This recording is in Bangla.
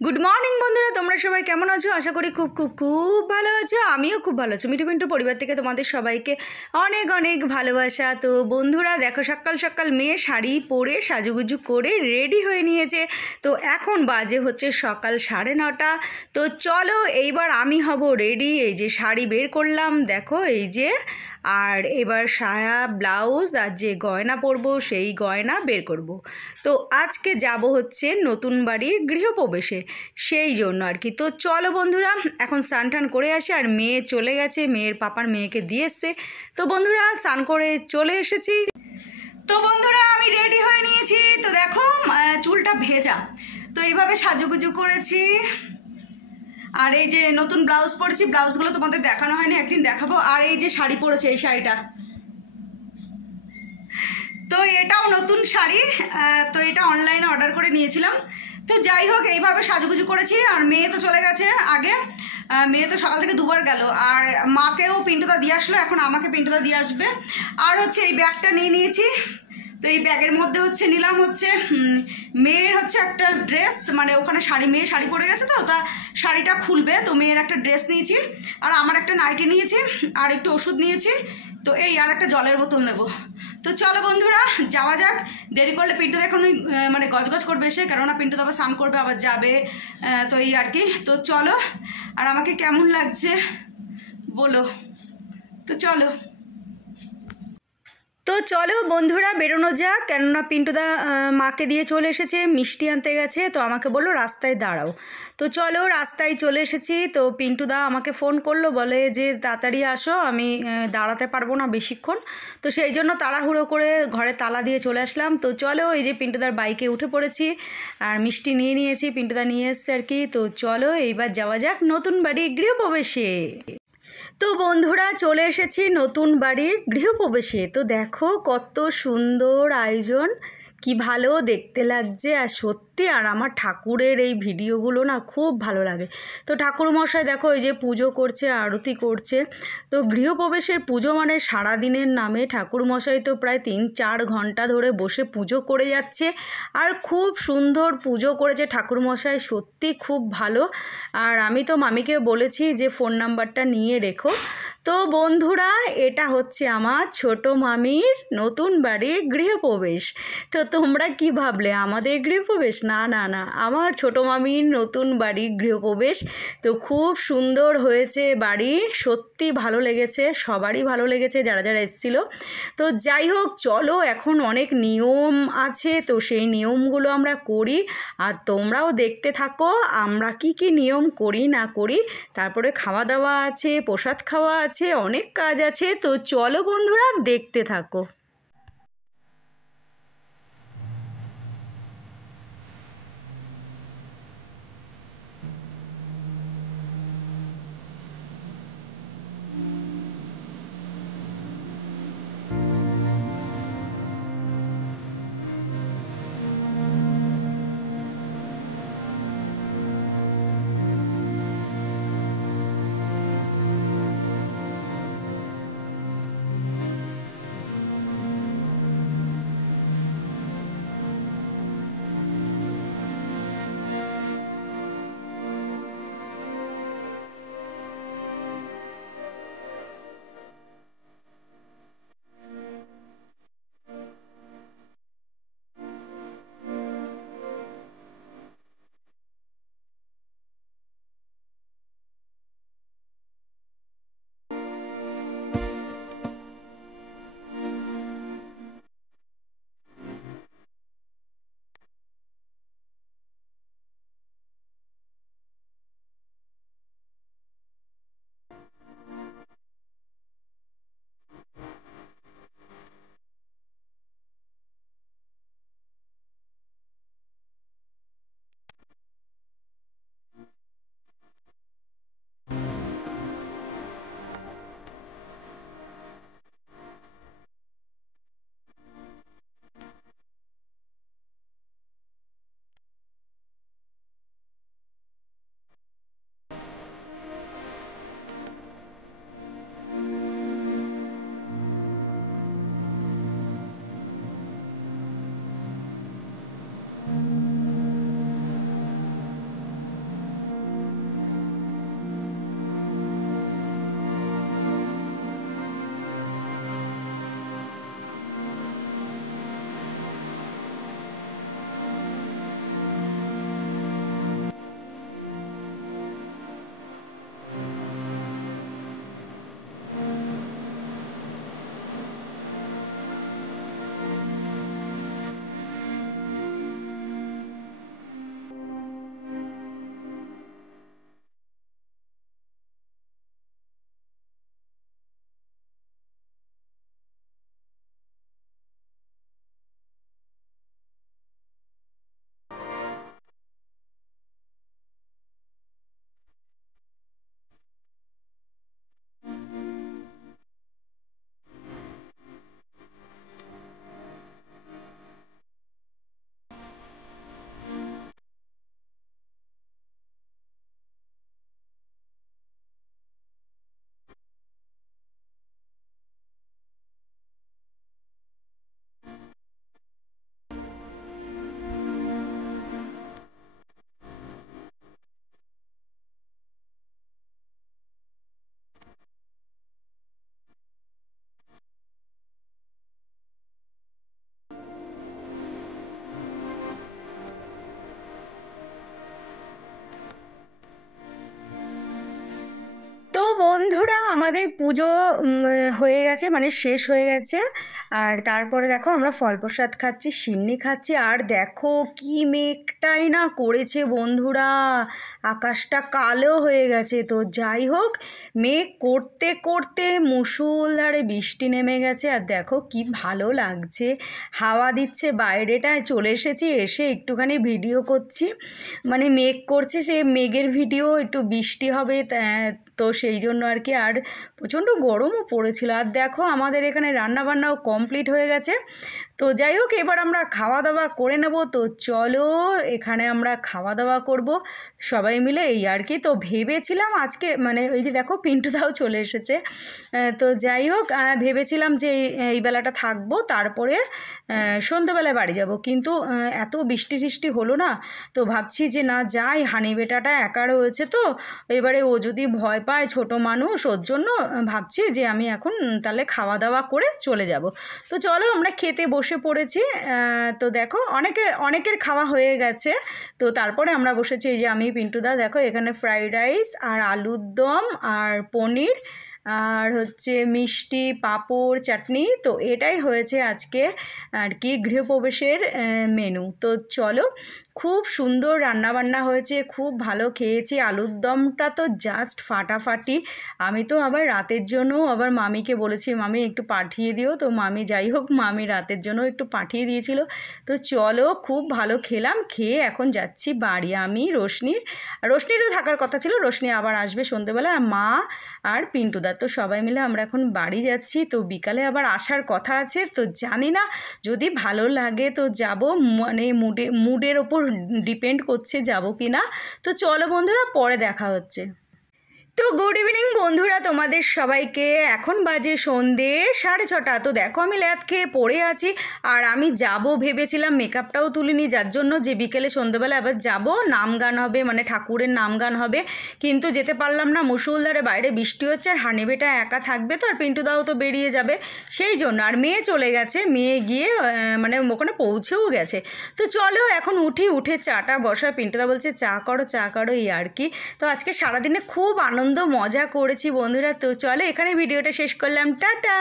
গুড মর্নিং বন্ধুরা, তোমরা সবাই কেমন আছো? আশা করি খুব খুব খুব ভালো আছো। আমিও খুব ভালো আছি। মিঠু মিন্টু পরিবার থেকে তোমাদের সবাইকে অনেক অনেক ভালোবাসা। তো বন্ধুরা দেখো, সকাল সকাল মেয়ে শাড়ি পরে সাজুগুজু করে রেডি হয়ে নিয়েছে। তো এখন বাজে হচ্ছে সকাল 9:30। তো চলো এইবার আমি হব রেডি। এই যে শাড়ি বের করলাম, দেখো এই যে। আর এবার সায়া ব্লাউজ আর যে গয়না পরবো সেই গয়না বের করব। তো আজকে যাব হচ্ছে নতুন বাড়ির গৃহপ্রবেশে, সেই জন্য আর কি। তো চলো বন্ধুরা, এখন স্নান টান করে আসি। আর মেয়ে চলে গেছে, মেয়ের পাপার মেয়েকে দিয়ে এসছে। তো বন্ধুরা স্নান করে চলে এসেছি। তো বন্ধুরা আমি রেডি হয়ে নিয়েছি। তো দেখো চুলটা ভেজা, তো এইভাবে সাজুগুজু করেছি। আর এই যে নতুন ব্লাউজ পরেছি, ব্লাউজগুলো তোমাদের দেখানো হয়নি, একদিন দেখাবো। আর এই যে শাড়ি পরেছে, এই শাড়িটা, তো এটাও নতুন শাড়ি। তো এটা অনলাইনে অর্ডার করে নিয়েছিলাম। তো যাই হোক, এইভাবে সাজুগুজু করেছি। আর মেয়ে তো চলে গেছে আগে, মেয়ে তো সকাল থেকে দুবার গেল। আর মাকেও পিন্টুদা দিয়ে আসলো, এখন আমাকে পিন্টুদা দিয়ে আসবে। আর হচ্ছে এই ব্যাগটা নিয়ে নিয়েছি। তো এই ব্যাগের মধ্যে হচ্ছে নিলাম হচ্ছে মেয়ের হচ্ছে একটা ড্রেস, মানে ওখানে শাড়ি, মেয়ে শাড়ি পরে গেছে, তো তা শাড়িটা খুলবে, তো মেয়ের একটা ড্রেস নিয়েছি। আর আমার একটা নাইটি নিয়েছি, আর একটু ওষুধ নিয়েছি। তো এই আর একটা জলের বোতল নেব। তো চলো বন্ধুরা যাওয়া যাক। দেরি করলে পিন্টুদা এখন মানে গজগজ করবে এসে, কেননা পিন্টুদা আবার স্নান করবে, আবার যাবে। তো এই আর কি। তো চলো, আর আমাকে কেমন লাগছে বলো। তো চলো বন্ধুরা বেরোনো যাক, কেননা পিন্টুদা মাকে দিয়ে চলে এসেছে, মিষ্টি আনতে গেছে। তো আমাকে বললো রাস্তায় দাঁড়াও। তো চলো রাস্তায় চলে এসেছি। তো পিন্টুদা আমাকে ফোন করলো, বলে যে তাড়াতাড়ি আসো, আমি দাঁড়াতে পারবো না বেশিক্ষণ। তো সেই জন্য তাড়াহুড়ো করে ঘরে তালা দিয়ে চলে আসলাম। তো চলো এই যে পিন্টুদার বাইকে উঠে পড়েছি, আর মিষ্টি নিয়ে নিয়েছি, পিন্টুদা নিয়ে এসছে আর কি। তো চলো এইবার যাওয়া যাক নতুন বাড়ির গৃহপ্রবেশে। তো বন্ধুরা চলে এসেছি নতুন বাড়ির গৃহপ্রবেশে। তো দেখো কত সুন্দর আয়োজন, কি ভালো দেখতে লাগছে। আর সত্যি, আর আমার ঠাকুরের এই ভিডিওগুলো না খুব ভালো লাগে। তো ঠাকুরমশাই দেখো এই যে পুজো করছে, আরতি করছে। তো গৃহপ্রবেশের পুজো মানে সারাদিনের নামে, ঠাকুরমশাই তো প্রায় 3-4 ঘন্টা ধরে বসে পুজো করে যাচ্ছে। আর খুব সুন্দর পুজো করেছে ঠাকুরমশাই, সত্যি খুব ভালো। আর আমি তো মামিকে বলেছি যে ফোন নাম্বারটা নিয়ে রেখো। তো বন্ধুরা এটা হচ্ছে আমার ছোট মামির নতুন বাড়ির গৃহপ্রবেশ। তো তোমরা কি ভাবলে আমাদের গৃহপ্রবেশ? না না না, আমার ছোট মামির নতুন বাড়ির গৃহপ্রবেশ। তো খুব সুন্দর হয়েছে বাড়ি, সত্যি ভালো লেগেছে, সবারই ভালো লেগেছে যারা যারা এসেছিলো। তো যাই হোক চলো, এখন অনেক নিয়ম আছে, তো সেই নিয়মগুলো আমরা করি। আর তোমরাও দেখতে থাকো আমরা কি কি নিয়ম করি না করি। তারপরে খাওয়া দাওয়া আছে, প্রসাদ খাওয়া আছে, অনেক কাজ আছে। তো চলো বন্ধুরা দেখতে থাকো। বন্ধুরা আমাদের পুজো হয়ে গেছে, মানে শেষ হয়ে গেছে। আর তারপরে দেখো আমরা ফল প্রসাদ খাচ্ছি, সিন্নি খাচ্ছি। আর দেখো কি মেঘটাই না করেছে বন্ধুরা, আকাশটা কালো হয়ে গেছে। তো যাই হোক, মেঘ করতে করতে মুষলধারে বৃষ্টি নেমে গেছে। আর দেখো কি ভালো লাগছে, হাওয়া দিচ্ছে বাইরেটায়। চলে এসেছি, এসে একটুখানি ভিডিও করছি, মানে মেঘ করছে, সে মেঘের ভিডিও, একটু বৃষ্টি হবে তো সেই জন্য আর কি। আর প্রচণ্ড গরমও পড়েছিল। আর দেখো আমাদের এখানে রান্নাবান্নাও কমপ্লিট হয়ে গেছে। তো যাই হোক, এবার আমরা খাওয়া দাওয়া করে নেব। তো চলো এখানে আমরা খাওয়া দাওয়া করব সবাই মিলে, এই আর কি। তো ভেবেছিলাম আজকে, মানে ওই যে দেখো পিন্টুদাও চলে এসেছে। তো যাই হোক, ভেবেছিলাম যে এই বেলাটা থাকবো, তারপরে সন্ধ্যাবেলায় বাড়ি যাব। কিন্তু এত বৃষ্টি টিষ্টি হলো না, তো ভাবছি যে না যাই, হানি বেটাটা একা রয়েছে। তো এবারে ও যদি ভয় পায়, ছোট মানুষ, ওর জন্য ভাবছি যে আমি এখন তাহলে খাওয়া দাওয়া করে চলে যাব। তো চলো আমরা খেতে বসে পড়েছি। তো দেখো অনেকের খাওয়া হয়ে গেছে। তো তারপরে আমরা বসেছি, এই যে আমি পিন্টুদা, দেখো এখানে ফ্রাইড রাইস আর আলুর দম আর পনির আর হচ্ছে মিষ্টি, পাঁপড়, চাটনি। তো এটাই হয়েছে আজকে আর কি গৃহপ্রবেশের মেনু। তো চলো, খুব সুন্দর রান্নাবান্না হয়েছে, খুব ভালো খেয়েছি। আলুর দমটা তো জাস্ট ফাটাফাটি। আমি তো আবার রাতের জন্য আবার মামিকে বলেছি, মামি একটু পাঠিয়ে দিও। তো মামি, যাই হোক, মামি রাতের জন্য একটু পাঠিয়ে দিয়েছিল। তো চলো, খুব ভালো খেলাম, খেয়ে এখন যাচ্ছি বাড়ি। আমি রোশনিরও থাকার কথা ছিল, রোশনি আবার আসবে সন্ধ্যেবেলা, মা আর পিন্টুদা। তো সবাই মিলে আমরা এখন বাড়ি যাচ্ছি। তো বিকালে আবার আসার কথা আছে। তো জানি না, যদি ভালো লাগে তো যাব, মানে মুডের ওপর ডিপেন্ড করছে যাব কি না। তো চলো বন্ধুরা, পরে দেখা হচ্ছে। তো গুড ইভিনিং বন্ধুরা তোমাদের সবাইকে। এখন বাজে সন্ধে 6:30। তো দেখো আমি ল্যাদ খেয়ে পড়ে আছি। আর আমি যাব ভেবেছিলাম, মেকআপটাও তুলিনি, যার জন্য যে বিকেলে সন্ধ্যেবেলা আবার যাব, নাম গান হবে, মানে ঠাকুরের নাম গান হবে। কিন্তু যেতে পারলাম না, মুষলধারে বাইরে বৃষ্টি হচ্ছে। আর হানিবেটা একা থাকবে তো, আর পিন্টুদাও তো বেরিয়ে যাবে, সেই জন্য। আর মেয়ে চলে গেছে, মেয়ে গিয়ে মানে ওখানে পৌঁছেও গেছে। তো চলো এখন উঠে চাটা বসা। পিন্টুদা বলছে চা করো, এই আর কি। তো আজকে সারাদিনে খুব আনন্দ মজা করেছি বন্ধুরা। তো চলো এখানে ভিডিওটা শেষ করলাম, টাটা।